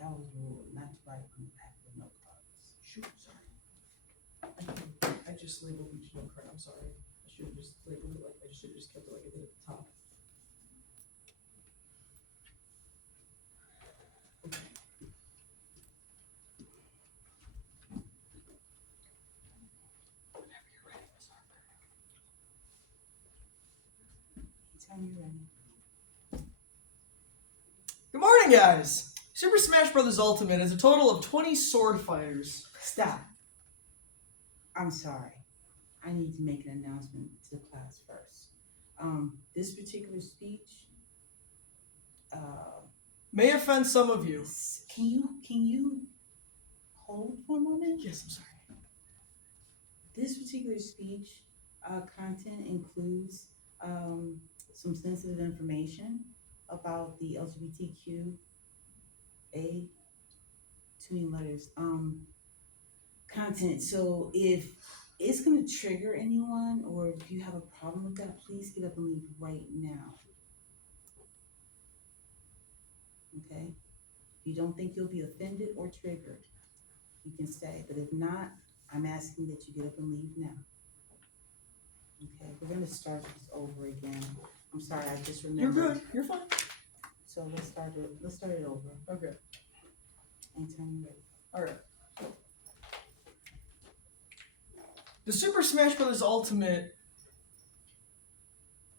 That was ruled not to write on the back with no cards. Shoot, sorry. I just labeled each note card. I'm sorry. I should have just labeled it like I should have just kept it like it did at the top. Okay. Whenever you're ready, Miss Harper. Anytime you're ready. Good morning, guys! Super Smash Bros. Ultimate has a total of 20 sword fighters. Stop. I'm sorry. I need to make an announcement to the class first. This particular speech, May offend some of you. can you hold for a moment? Yes, I'm sorry. This particular speech content includes some sensitive information about the LGBTQA, too many letters, content. So if it's going to trigger anyone, or if you have a problem with that, please get up and leave right now. Okay? If you don't think you'll be offended or triggered, you can stay. But if not, I'm asking that you get up and leave now. Okay, we're gonna start this over again. I'm sorry, I just remembered. You're good. You're fine. So let's start it over. Okay. Anytime you're ready. Alright. The Super Smash Bros. Ultimate.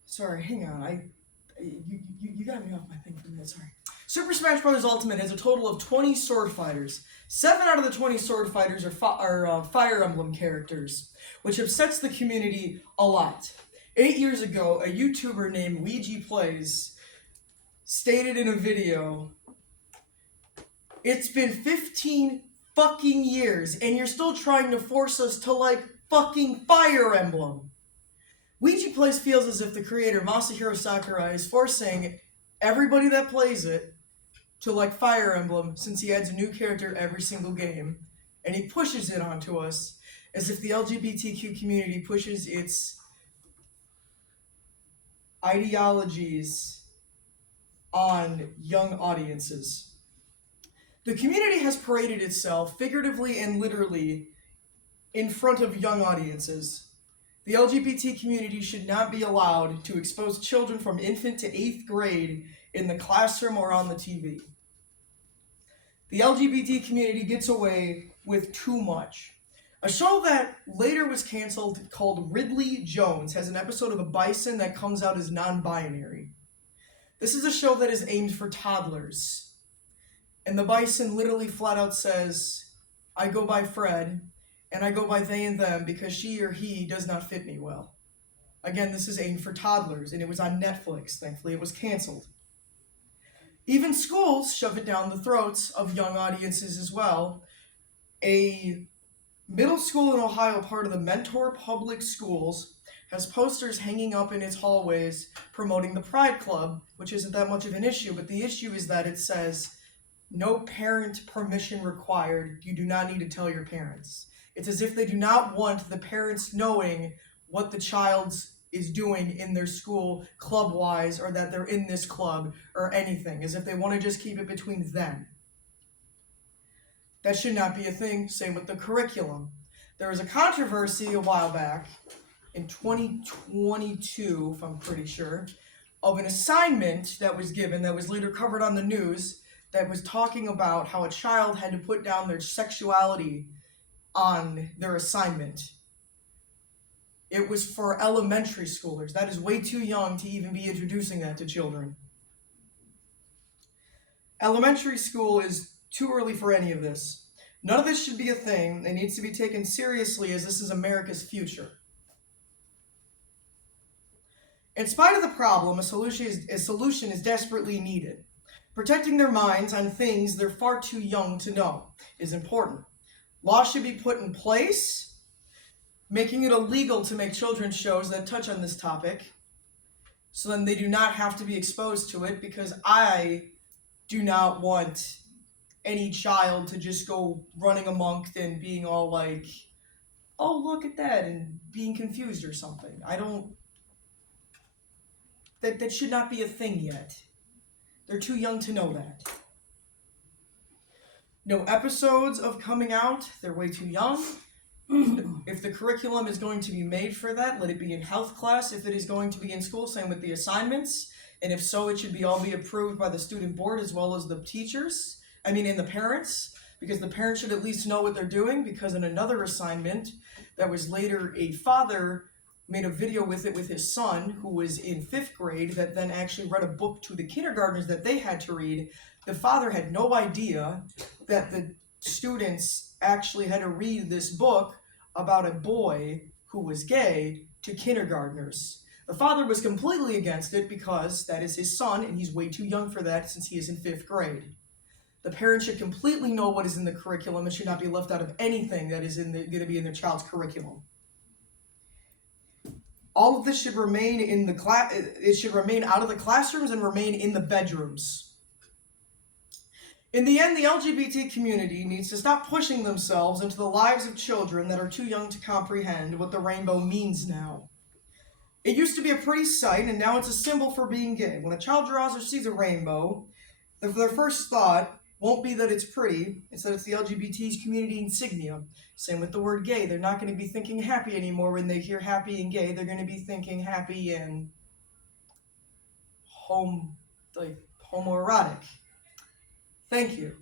Sorry, hang on. You got me off my thing for a minute. Sorry. Super Smash Bros. Ultimate has a total of 20 sword fighters. 7 out of the 20 sword fighters are Fire Emblem characters, which upsets the community a lot. 8 years ago, a YouTuber named Luigi Plays stated in a video, "It's been 15 fucking years, and you're still trying to force us to like fucking Fire Emblem." Luigi Plays feels as if the creator, Masahiro Sakurai, is forcing everybody that plays it to like Fire Emblem since he adds a new character every single game, and he pushes it onto us as if the LGBTQ community pushes its ideologies on young audiences. The community has paraded itself, figuratively and literally, in front of young audiences. The LGBT community should not be allowed to expose children from infant to 8th grade in the classroom or on the TV. The LGBT community gets away with too much. A show that later was canceled called Ridley Jones has an episode of a bison that comes out as non-binary. This is a show that is aimed for toddlers. And the bison literally flat out says, "I go by Fred, and I go by they and them because she or he does not fit me well." Again, this is aimed for toddlers, and it was on Netflix. Thankfully, it was canceled. Even schools shove it down the throats of young audiences as well. A middle school in Ohio, part of the Mentor Public Schools, has posters hanging up in its hallways promoting the Pride Club, which isn't that much of an issue, but the issue is that it says, "No parent permission required. You do not need to tell your parents." It's as if they do not want the parents knowing what the child is doing in their school club-wise, or that they're in this club or anything, as if they want to just keep it between them. That should not be a thing. Same with the curriculum. There was a controversy a while back, in 2022, if I'm pretty sure, of an assignment that was given that was later covered on the news that was talking about how a child had to put down their sexuality on their assignment. It was for elementary schoolers. That is way too young to even be introducing that to children. Elementary school is too early for any of this. None of this should be a thing. It needs to be taken seriously as this is America's future. In spite of the problem, a solution is desperately needed. Protecting their minds on things they're far too young to know is important. Law should be put in place, making it illegal to make children's shows that touch on this topic, so then they do not have to be exposed to it, because I do not want any child to just go running amok and being all like, "Oh, look at that," and being confused or something. That should not be a thing yet. They're too young to know that. No episodes of coming out. They're way too young. If the curriculum is going to be made for that, let it be in health class. If it is going to be in school, same with the assignments. And if so, it should be all be approved by the student board as well as the teachers. And the parents, because the parents should at least know what they're doing, because in another assignment that was later a father made a video with it with his son who was in 5th grade that then actually read a book to the kindergartners that they had to read. The father had no idea that the students actually had to read this book about a boy who was gay to kindergartners. The father was completely against it because that is his son and he's way too young for that since he is in 5th grade. The parents should completely know what is in the curriculum and should not be left out of anything that is going to be in their child's curriculum. All of this should remain in the class. It should remain out of the classrooms and remain in the bedrooms. In the end, the LGBT community needs to stop pushing themselves into the lives of children that are too young to comprehend what the rainbow means now. It used to be a pretty sight, and now it's a symbol for being gay. When a child draws or sees a rainbow, their first thought won't be that it's pretty, it's that it's the LGBT community insignia. Same with the word gay. They're not going to be thinking happy anymore when they hear happy and gay. They're going to be thinking happy and homoerotic. Thank you.